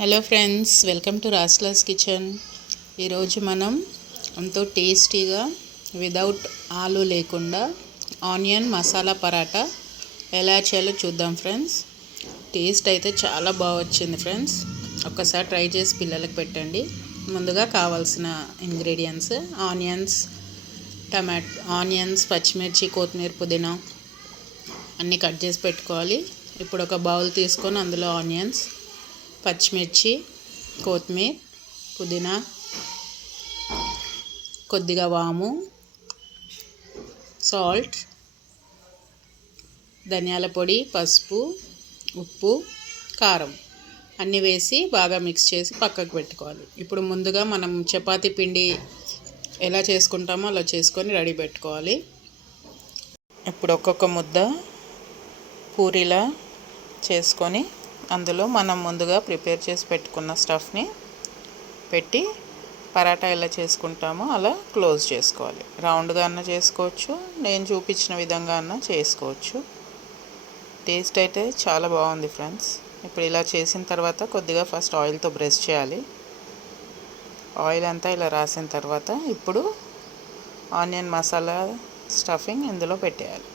Hello friends welcome to రాస్లాస్ kitchen ఈరోజు మనం ఎంతో టేస్టీగా విదౌట్ ఆలు లేకుండా ఆనియన్ మసాలా పరాటా ఎలా చేయాలో చూద్దాం ఫ్రెండ్స్ టేస్ట్ అయితే చాలా బాగా వచ్చింది ఫ్రెండ్స్ ఒక్కసారి ట్రై చేసి పిల్లలకు పెట్టండి. ముందుగా కావాల్సిన ఇంగ్రీడియంట్స్ ఆనియన్స్ టమాటో ఆనియన్స్ పచ్చిమిర్చి కొత్తిమీర పుదీనా అన్నీ కట్ చేసి పెట్టుకోవాలి. ఇప్పుడు ఒక బౌల్ తీసుకొని అందులో ఆనియన్స్ పచ్చిమిర్చి కొత్తిమీర పుదీనా కొద్దిగా వాము సాల్ట్ ధనియాల పొడి పసుపు ఉప్పు కారం అన్నీ వేసి బాగా మిక్స్ చేసి పక్కకు పెట్టుకోవాలి. ఇప్పుడు ముందుగా మనం చపాతీ పిండి ఎలా చేసుకుంటామో అలా చేసుకొని రెడీ పెట్టుకోవాలి. ఇప్పుడు ఒక్కొక్క ముద్ద పూరిలా చేసుకొని అందులో మనం ముందుగా ప్రిపేర్ చేసి పెట్టుకున్న స్టఫ్ని పెట్టి పరాటా ఎలా చేసుకుంటామో అలా క్లోజ్ చేసుకోవాలి. రౌండ్గా అన్న చేసుకోవచ్చు నేను చూపించిన విధంగా అన్న చేసుకోవచ్చు. టేస్ట్ అయితే చాలా బాగుంది ఫ్రెండ్స్. ఇప్పుడు ఇలా చేసిన తర్వాత కొద్దిగా ఫస్ట్ ఆయిల్తో బ్రష్ చేయాలి. ఆయిల్ అంతా ఇలా రాసిన తర్వాత ఇప్పుడు ఆనియన్ మసాలా స్టఫింగ్ ఇందులో పెట్టేయాలి.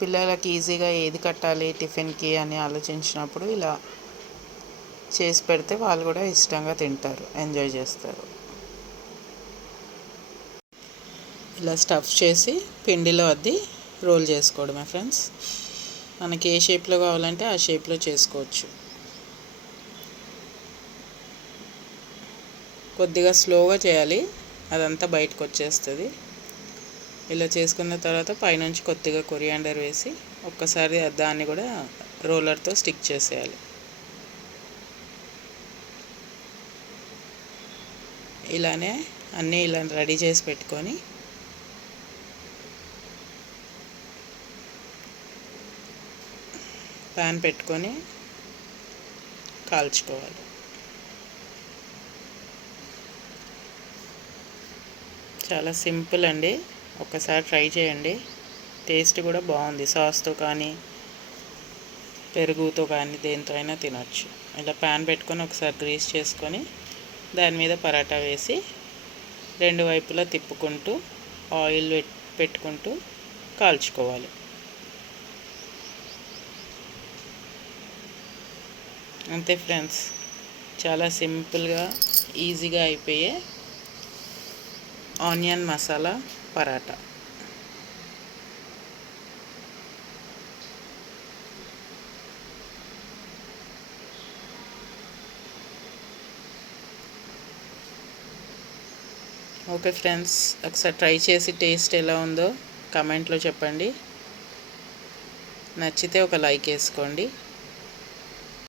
పిల్లలకి ఈజీగా ఏది కట్టాలి టిఫిన్కి అని ఆలోచించినప్పుడు ఇలా చేసి పెడితే వాళ్ళు కూడా ఇష్టంగా తింటారు ఎంజాయ్ చేస్తారు. ఇలా స్టఫ్ చేసి పిండిలో అద్ది రోల్ చేసుకోవడమే ఫ్రెండ్స్. మనకి ఏ షేప్లో కావాలంటే ఆ షేప్లో చేసుకోవచ్చు. కొద్దిగా స్లోగా చేయాలి అదంతా బయటకు వచ్చేస్తుంది. ఇలా చేసుకున్న తర్వాత పైనుంచి కొద్దిగా కొరియాండర్ వేసి ఒక్కసారి దాన్ని కూడా రోలర్తో స్టిక్ చేసేయాలి. ఇలానే అన్నీ ఇలా రెడీ చేసి పెట్టుకొని ప్యాన్ పెట్టుకొని కాల్చుకోవాలి. చాలా సింపుల్ అండి. ఒకసారి ట్రై చేయండి. టేస్ట్ కూడా బాగుంది. సాస్తో కానీ పెరుగుతో కానీ దేంతో అయినా తినొచ్చు. ఇలా ప్యాన్ పెట్టుకొని ఒకసారి గ్రీస్ చేసుకొని దాని మీద పరాటా వేసి రెండు వైపులా తిప్పుకుంటూ ఆయిల్ పెట్టుకుంటూ కాల్చుకోవాలి. అంతే ఫ్రెండ్స్. చాలా సింపుల్గా ఈజీగా అయిపోయే onion masala. Paratha. Okay friends ఒకసారి ట్రై చేసి టేస్ట్ ఎలా ఉందో కమెంట్లో చెప్పండి. నచ్చితే ఒక లైక్ వేసుకోండి.